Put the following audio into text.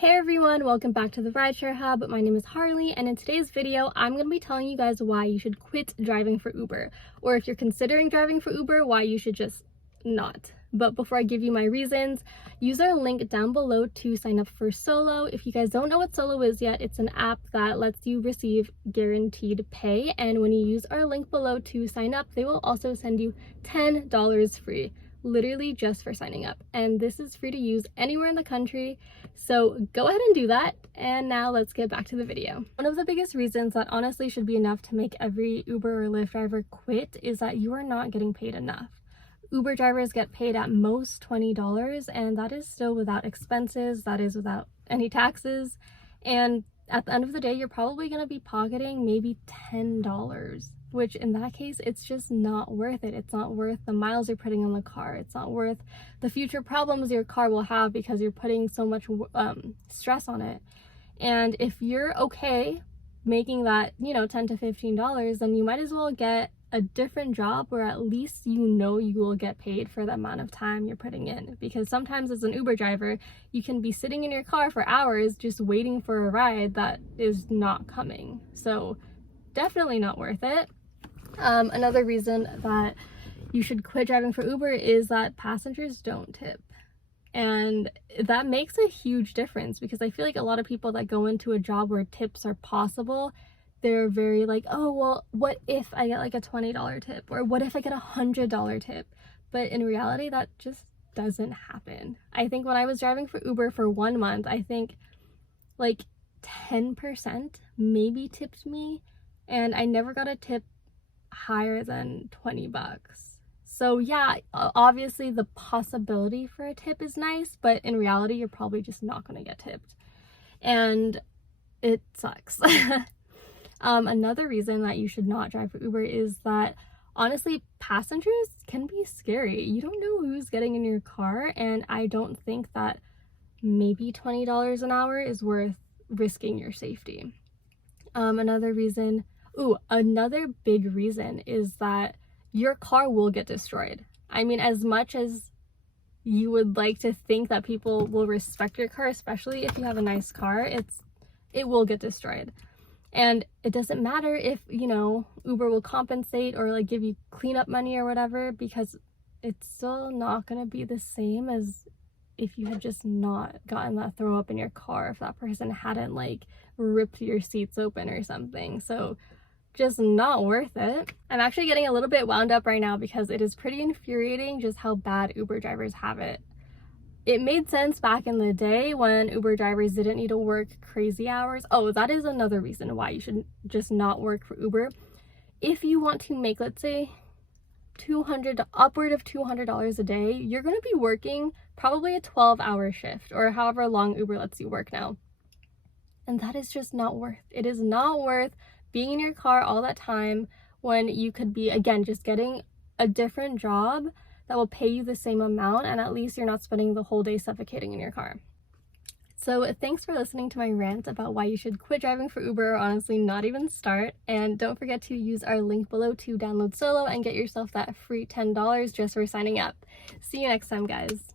Hey everyone, welcome back to the Rideshare Hub. My name is Harley, and in today's video, I'm going to be telling you guys why you should quit driving for Uber, or if you're considering driving for Uber, why you should just not. But before I give you my reasons, use our link down below to sign up for Solo. If you guys don't know what Solo is yet, it's an app that lets you receive guaranteed pay, and when you use our link below to sign up, they will also send you $10 free. Literally just for signing up, and this is free to use anywhere in the country, so go ahead and do that. And now let's get back to the video. One of the biggest reasons that honestly should be enough to make every Uber or Lyft driver quit is that you are not getting paid enough. Uber drivers get paid at most $20, and that is still without expenses, that is without any taxes, and at the end of the day you're probably going to be pocketing maybe $10, which in that case, it's just not worth it. It's not worth the miles you're putting on the car. It's not worth the future problems your car will have because you're putting so much stress on it. And if you're okay making that, $10 to $15, then you might as well get a different job where at least you know you will get paid for the amount of time you're putting in. Because sometimes as an Uber driver, you can be sitting in your car for hours just waiting for a ride that is not coming. So definitely not worth it. Another reason that you should quit driving for Uber is that passengers don't tip. And that makes a huge difference because I feel like a lot of people that go into a job where tips are possible, they're very like, oh, well, what if I get like a $20 tip? Or what if I get a $100 tip? But in reality, that just doesn't happen. I think when I was driving for Uber for 1 month, I think like 10% maybe tipped me, and I never got a tip higher than $20. So yeah, obviously the possibility for a tip is nice, but in reality you're probably just not going to get tipped, and it sucks. Another reason that you should not drive for Uber is that honestly passengers can be scary. You don't know who's getting in your car, and I don't think that maybe $20 an hour is worth risking your safety. Another big reason is that your car will get destroyed. I mean, as much as you would like to think that people will respect your car, especially if you have a nice car, it will get destroyed. And it doesn't matter if, Uber will compensate or like give you cleanup money or whatever, because it's still not going to be the same as if you had just not gotten that throw up in your car, if that person hadn't like ripped your seats open or something. So just not worth it. I'm actually getting a little bit wound up right now because it is pretty infuriating just how bad Uber drivers have it. It made sense back in the day when Uber drivers didn't need to work crazy hours. Oh, that is another reason why you should just not work for Uber. If you want to make, let's say, upward of $200 a day, you're going to be working probably a 12-hour shift or however long Uber lets you work now. And that is just not worth. It is not worth being in your car all that time when you could be, again, just getting a different job that will pay you the same amount, and at least you're not spending the whole day suffocating in your car. So thanks for listening to my rant about why you should quit driving for Uber, or honestly not even start. And don't forget to use our link below to download Solo and get yourself that free $10 just for signing up. See you next time, guys.